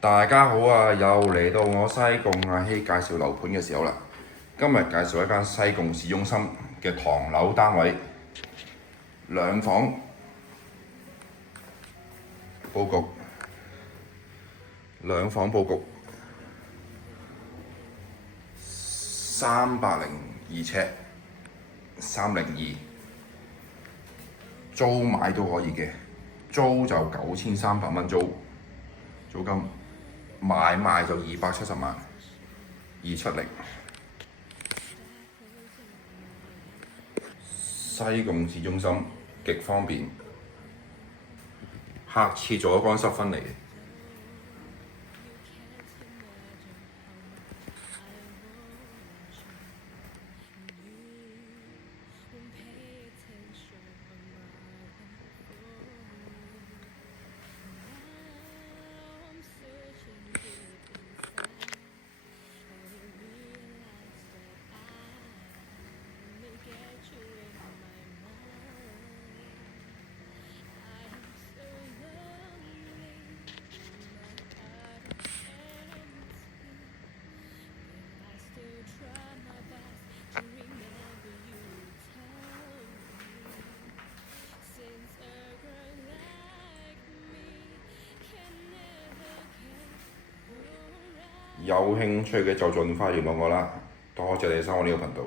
大家好啊！又嚟到我西貢阿希介紹樓盤嘅時候啦。今日介紹一間西貢市中心嘅唐樓單位，兩房佈局，302尺，302，租買都可以嘅，租就9300蚊租金，買賣就270萬，270。西貢市中心極方便，客廁做咗乾濕分離。有興趣嘅就盡快聯絡我啦！多謝你收看我呢個頻道。